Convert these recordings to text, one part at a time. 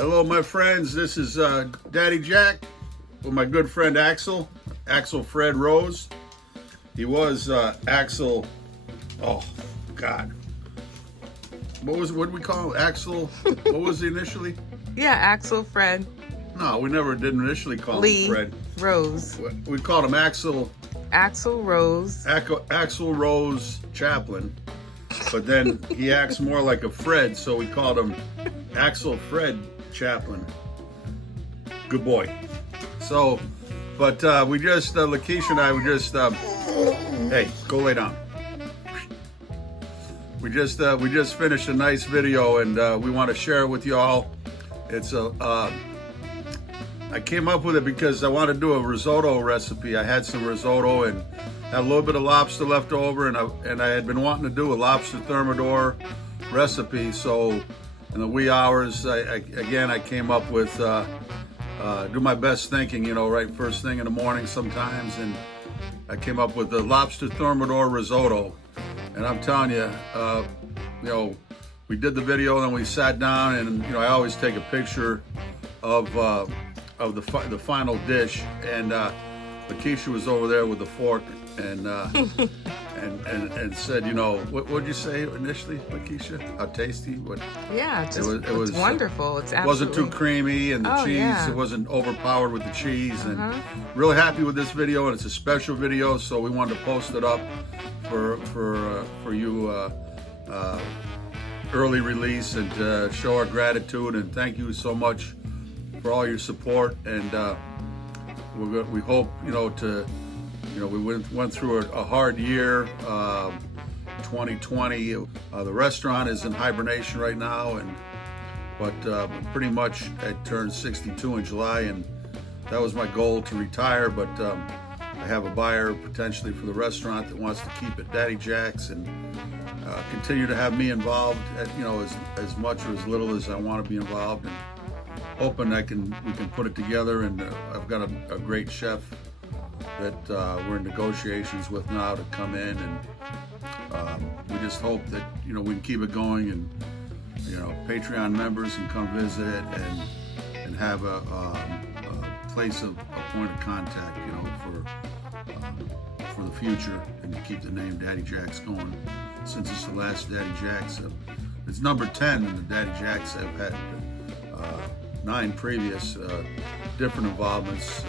Hello, my friends. This is Daddy Jack with my good friend Axel Fred Rose. He was Axel. Oh, God. What did we call him? Axel? What was he initially? Yeah, Axel Fred. No, we never did initially call him Fred. Rose. We called him Axel. Axel Rose. Axel Rose Chaplin. But then he acts more like a Fred, so we called him Axel Fred Chaplin. Good boy. So, but we just, Lakeisha and I, we just, hey, go lay down. We just finished a nice video, and we want to share it with y'all. It's I came up with it because I want to do a risotto recipe. I had some risotto and had a little bit of lobster left over, and I had been wanting to do a lobster Thermidor recipe. So in the wee hours, I came up with do my best thinking, you know, right first thing in the morning sometimes, and I came up with the lobster Thermidor risotto. And I'm telling you, you know, we did the video, and then we sat down, and you know, I always take a picture of the final dish, and Lakeisha was over there with the fork, and and said, you know, what did you say initially, Lakeisha? How tasty? What? Yeah, it's wonderful. It's absolutely. It wasn't too creamy, and the cheese, yeah. It wasn't overpowered with the cheese, and really happy with this video, and it's a special video, so we wanted to post it up for you early release, and show our gratitude and thank you so much for all your support. And we hope, you know, we went through a hard year, 2020. The restaurant is in hibernation right now, but pretty much I turned 62 in July, and that was my goal, to retire. But I have a buyer potentially for the restaurant that wants to keep it Daddy Jack's, and continue to have me involved at, you know, as much or as little as I want to be involved, and hoping we can put it together. And I've got a great chef that we're in negotiations with now to come in, and we just hope that, you know, we can keep it going, and you know, Patreon members can come visit and have a place of a point of contact, you know, for the future, and to keep the name Daddy Jack's going. Since it's the last Daddy Jack's, it's number 10 in the Daddy Jack's. I've had 9 previous different involvements,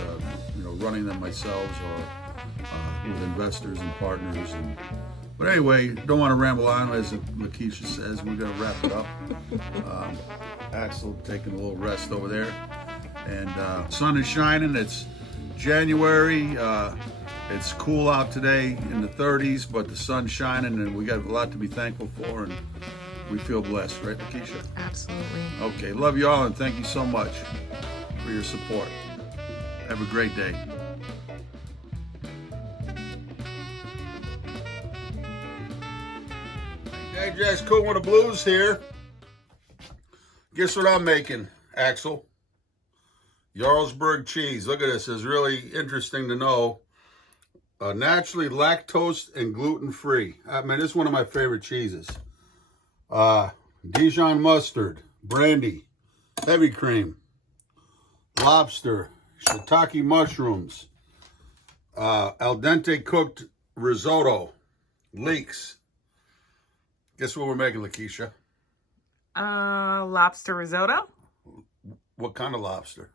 you know, running them myself or with investors and partners. But anyway, don't want to ramble on. As Lakeisha says, we're going to wrap it up. Axel taking a little rest over there, and sun is shining. It's January. It's cool out today in the 30s, but the sun's shining, and we got a lot to be thankful for, and we feel blessed, right, Lakeisha? Absolutely. Okay, love you all, and thank you so much for your support. Have a great day. Hey, Jack's Cool with the Blues here. Guess what I'm making, Axel? Jarlsberg cheese. Look at this. It's really interesting to know. Naturally lactose and gluten-free. I mean, this is one of my favorite cheeses. Dijon mustard, brandy, heavy cream, lobster, shiitake mushrooms, al dente cooked risotto, leeks. Guess what we're making, Lakeisha? Lobster risotto. What kind of lobster?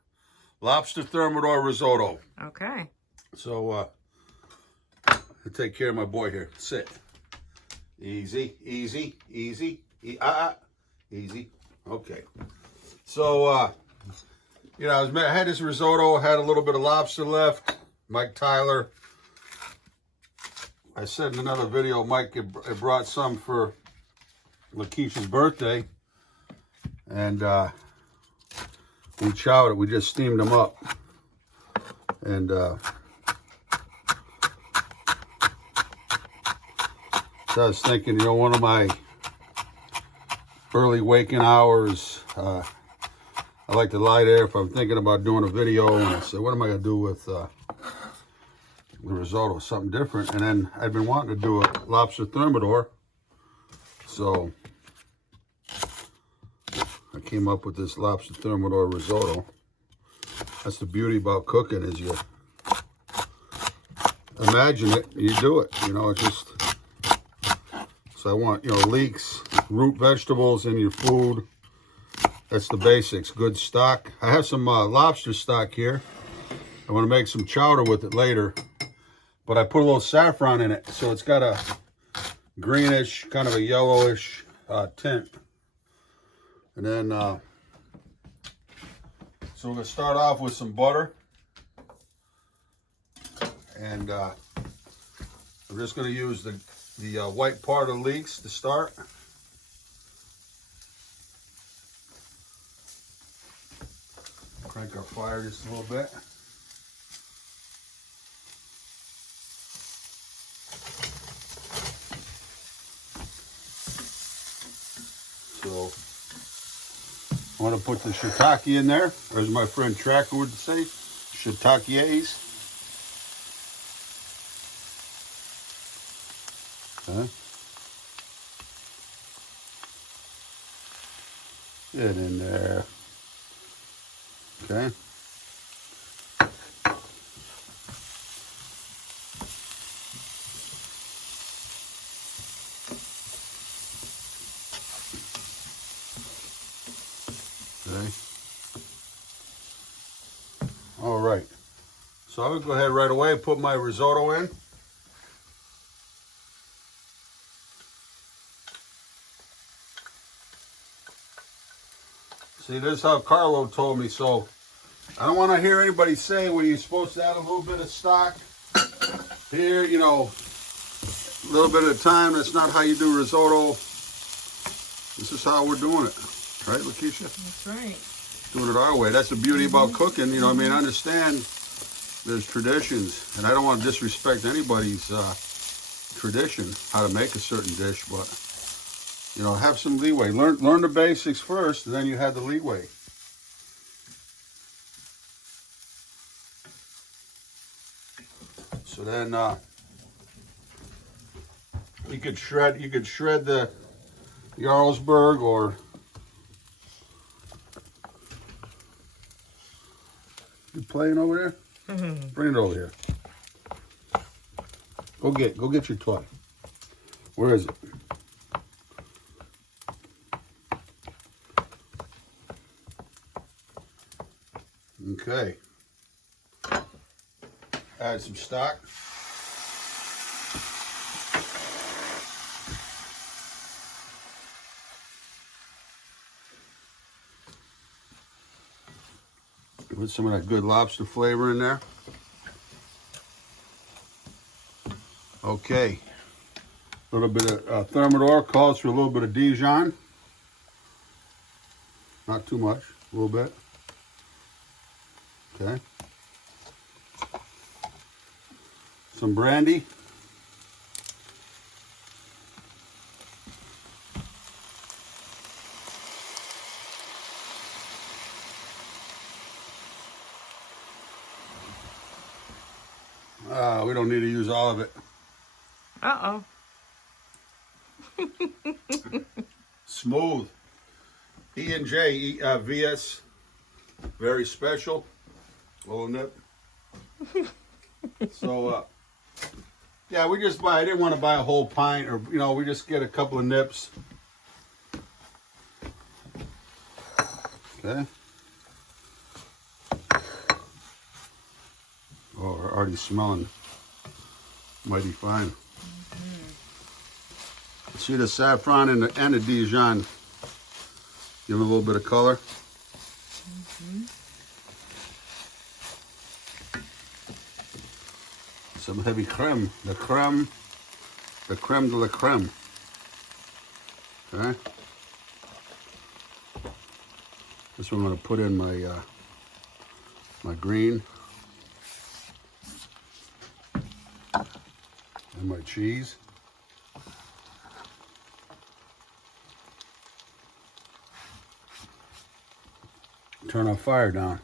Lobster Thermidor risotto. Okay. So, I'll take care of my boy here. Sit. Easy, easy, easy, easy. Okay. So, you know, I had this risotto, had a little bit of lobster left. Mike Tyler, I said in another video, Mike had brought some for Lakeisha's birthday, and we chowed it. We just steamed them up, and so I was thinking, you know, one of my early waking hours, I like to lie there if I'm thinking about doing a video, and I said, what am I going to do with the risotto? Something different. And then I'd been wanting to do a lobster Thermidor, so I came up with this lobster Thermidor risotto. That's the beauty about cooking, is you imagine it, you do it. You know, it just... So I want, you know, leeks, root vegetables in your food. That's the basics. Good stock. I have some lobster stock here. I want to make some chowder with it later. But I put a little saffron in it, so it's got a greenish, kind of a yellowish tint. And then, so we're going to start off with some butter. And we're just going to use the white part of leeks to start. Crank our fire just a little bit. So I want to put the shiitake in there, or as my friend Tracker would say, shiitakes. Okay. Get in there. Okay. Okay. All right. So I'm going to go ahead right away and put my risotto in. See, this is how Carlo told me, so I don't want to hear anybody say when you're supposed to add a little bit of stock. Here, you know, a little bit at a time. That's not how you do risotto. This is how we're doing it. Right, Lakeisha? That's right. Doing it our way. That's the beauty about cooking. You know, I mean, I understand there's traditions, and I don't want to disrespect anybody's tradition, how to make a certain dish, but, you know, have some leeway. Learn the basics first, and then you have the leeway. So then you could shred the Jarlsberg, or you playing over there? Bring it over here. Go get your toy. Where is it? Okay. Add some stock. Put some of that good lobster flavor in there. Okay. A little bit of Thermidor calls for a little bit of Dijon. Not too much, a little bit. Okay. Some brandy. We don't need to use all of it. Uh-oh. Smooth. E&J VS. Very special. Little nip. So, yeah, we just I didn't want to buy a whole pint, or, you know, we just get a couple of nips. Okay. Oh, we're already smelling mighty fine. See the saffron and the Dijon give it a little bit of color. Some heavy creme, the creme de la creme. Okay. This one I'm going to put in my my green and my cheese. Turn our fire down.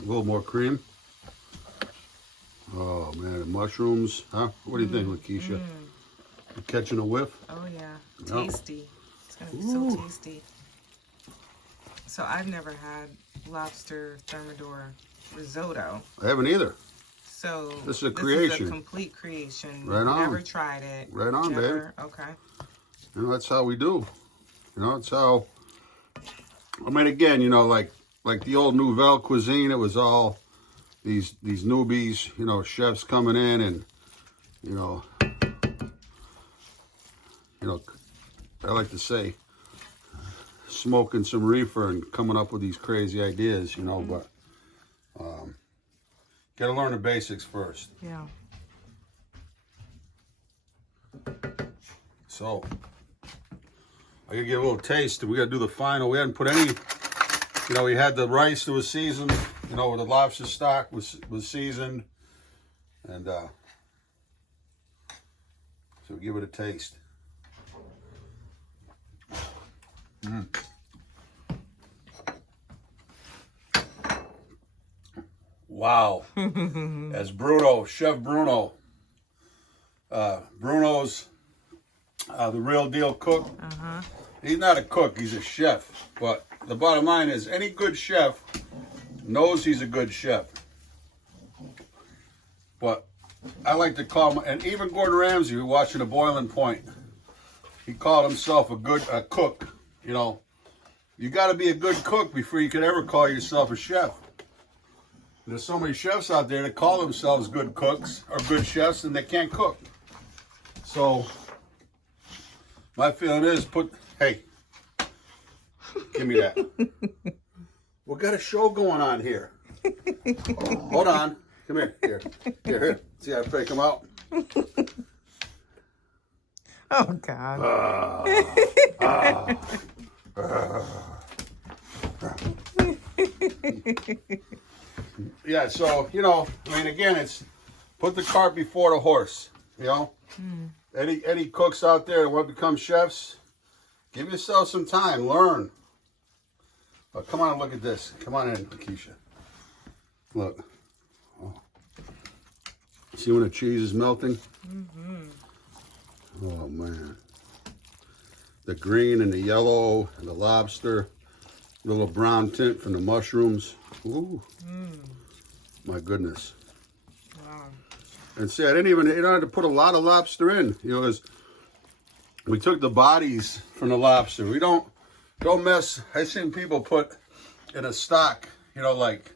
A little more cream. Oh man, the mushrooms, huh? What do you think, Lakeisha? You catching a whiff? Oh yeah, Yep. tasty. It's gonna be so tasty. So I've never had lobster thermidor risotto. I haven't either. So this is a creation. This is a complete creation. Right on. Never tried it. Right on, never. babe. Okay. You know, that's how we do. You know, it's how. I mean, again, you know, like the old Nouvelle cuisine, it was all these newbies, you know, chefs coming in and, you know, I like to say, smoking some reefer and coming up with these crazy ideas, you know, but gotta learn the basics first. Yeah. So, I gotta give a little taste. We gotta do the final. We hadn't put any, you know, we had the rice that was seasoned, you know, the lobster stock was seasoned, and so we give it a taste. Wow. As Bruno, Chef Bruno. Bruno's the real deal cook. He's not a cook, he's a chef. But the bottom line is, any good chef knows he's a good chef. But I like to call him, and even Gordon Ramsay, who watching The Boiling Point, he called himself a cook. You know, you got to be a good cook before you can ever call yourself a chef. There's so many chefs out there that call themselves good cooks or good chefs, and they can't cook. So my feeling is, hey, give me that. We got a show going on here. Hold on. Come here. Here. See how I fake them out? Oh God. Yeah, so, you know, I mean, again, it's put the cart before the horse, you know? Any cooks out there that want to become chefs, give yourself some time, learn. Oh, come on and look at this. Come on in, Keisha. Look. Oh. See when the cheese is melting? Oh, man. The green and the yellow and the lobster, a little brown tint from the mushrooms. Ooh. My goodness. Wow. And see, I didn't even, you don't have to put a lot of lobster in, you know, because we took the bodies from the lobster. We don't mess. I've seen people put in a stock, you know, like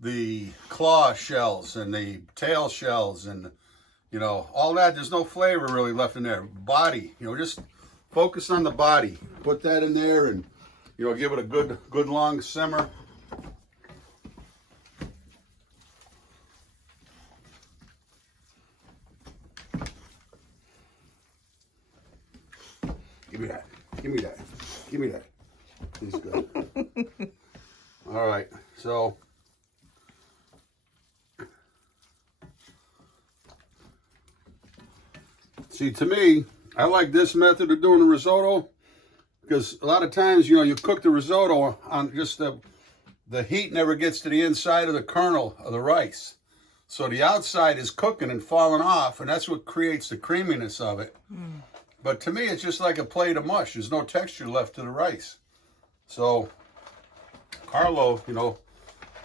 the claw shells and the tail shells and, you know, all that. There's no flavor really left in there. Body, you know, just focus on the body. Put that in there and, you know, give it a good long simmer. Give me that. Give me that. Give me that. He's good. All right. So, see, to me, I like this method of doing the risotto because a lot of times, you know, you cook the risotto on just the heat never gets to the inside of the kernel of the rice. So the outside is cooking and falling off, and that's what creates the creaminess of it. But to me, it's just like a plate of mush. There's no texture left to the rice. So Carlo, you know,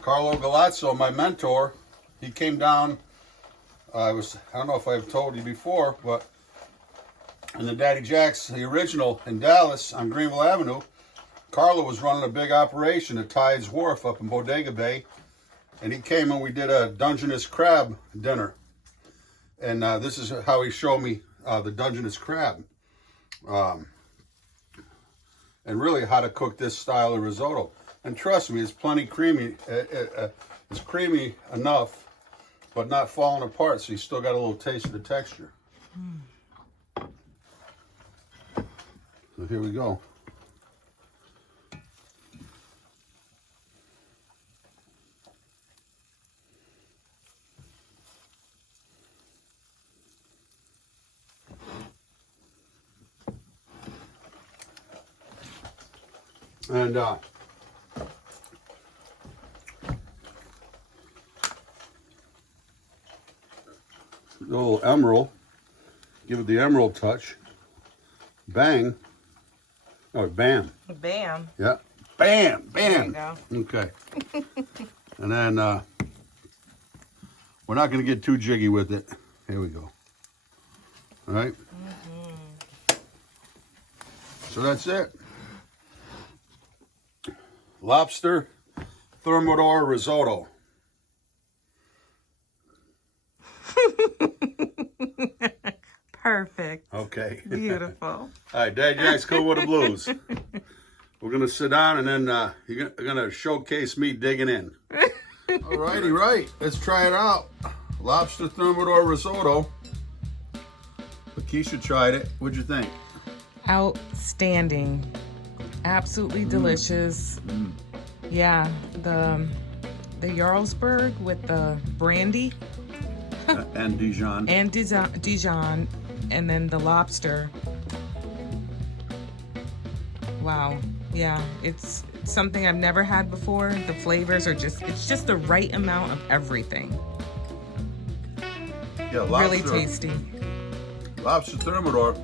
Carlo Galazzo, my mentor, he came down. I don't know if I've told you before, but in the Daddy Jack's, the original in Dallas on Greenville Avenue, Carlo was running a big operation at Tides Wharf up in Bodega Bay. And he came and we did a Dungeness crab dinner. And this is how he showed me the Dungeness crab. And really how to cook this style of risotto. And trust me, it's plenty creamy. It's creamy enough, but not falling apart. So you still got a little taste of the texture. So here we go. And The little emerald. Give it the emerald touch. Bang. Oh, bam. Bam. Yeah. Bam. Bam. There you go. Okay. And then we're not going to get too jiggy with it. Here we go. All right. So that's it. Lobster Thermidor Risotto. Perfect. Okay. Beautiful. All right, Dad Jack's cool with the blues. We're going to sit down and then you're going to showcase me digging in. All righty, right. Let's try it out. Lobster Thermidor Risotto. Lakeisha tried it. What'd you think? Outstanding. Absolutely delicious. Yeah, the Jarlsberg with the brandy And Dijon. and Dijon, and then the lobster. Wow. Yeah, it's something I've never had before. The flavors are it's just the right amount of everything. Yeah, lobster. Really tasty. Lobster Thermidor.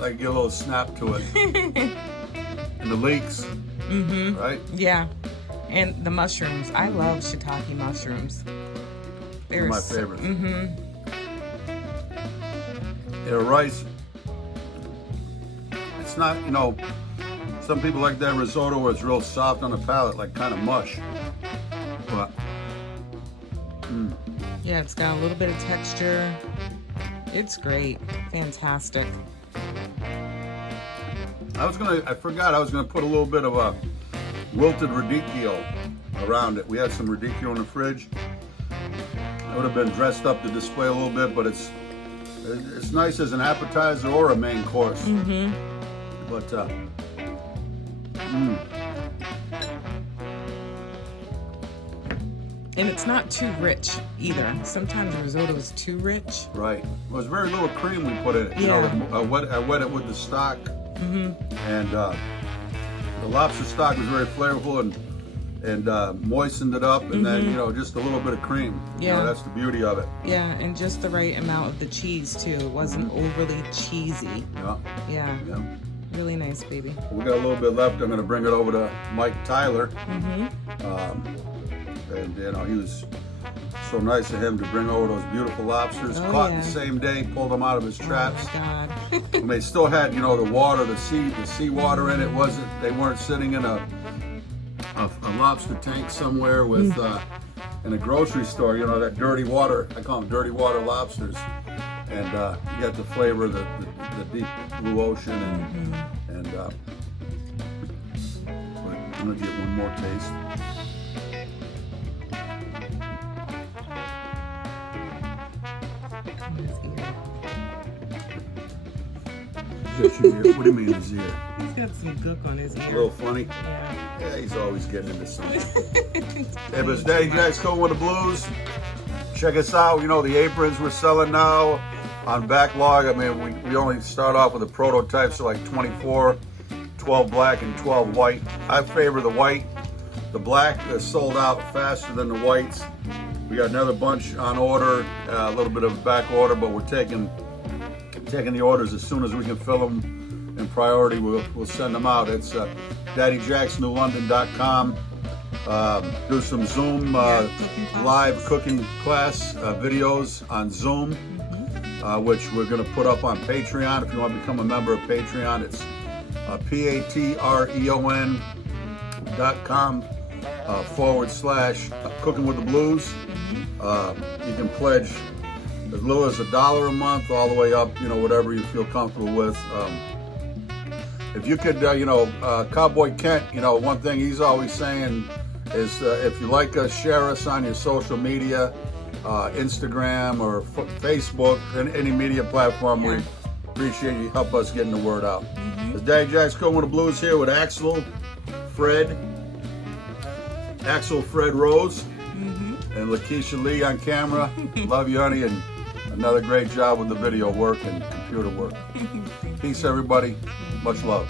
Like get a little snap to it. And the leeks. Right? Yeah. And the mushrooms. I love shiitake mushrooms. They're my favorites. Yeah, rice. It's not, you know, some people like that risotto where it's real soft on the palate, like kind of mush. But, Yeah, it's got a little bit of texture. It's great. Fantastic. I forgot I was gonna put a little bit of a wilted radicchio around it. We had some radicchio in the fridge. It would have been dressed up to display a little bit, but it's nice as an appetizer or a main course. But And it's not too rich either. Sometimes risotto is too rich. right, well, there's very little cream we put in it. You Yeah. know, I wet it with the stock, and the lobster stock was very flavorful and moistened it up, and then you know just a little bit of cream. You know, Yeah. that's the beauty of it. Yeah, and just the right amount of the cheese too. It wasn't overly cheesy. Yeah, Yeah, yeah. really nice, baby. We got a little bit left. I'm going to bring it over to Mike Tyler. And you know, he was so nice of him to bring over those beautiful lobsters, Oh, caught yeah. the same day, pulled them out of his traps. Oh my God. And they still had, you know, the water, the sea water in it. They weren't sitting in a lobster tank somewhere with in a grocery store. You know, that dirty water. I call them dirty water lobsters. And you get the flavor of the deep blue ocean. And but I'm gonna get one more taste. What do you mean his ear? He's got some gook on his A ear. little funny? Yeah. Yeah, he's always getting into something. Hey, but it's Daddy Jack's Cool with the Blues. Check us out. You know, the aprons we're selling now on backlog. I mean, we only start off with the prototypes, so like 24, 12 black and 12 white. I favor the white. The black is sold out faster than the whites. We got another bunch on order, a little bit of back order, but we're taking the orders as soon as we can fill them in priority. We'll send them out. It's daddyjacksnewlondon.com. Do some Zoom live cooking class videos on Zoom, which we're going to put up on Patreon. If you want to become a member of Patreon, it's patreon.com / Cooking with the Blues. You can pledge as little as $1 a month, all the way up, you know, whatever you feel comfortable with. If you could, Cowboy Kent, you know, one thing he's always saying is if you like us, share us on your social media, Instagram or Facebook, any media platform. We appreciate you help us getting the word out. It's Daddy Jack's Cool with the Blues here with Axel Fred Rose, and Lakeisha Lee on camera. Love you, honey, and another great job with the video work and computer work. Peace, everybody. Much love.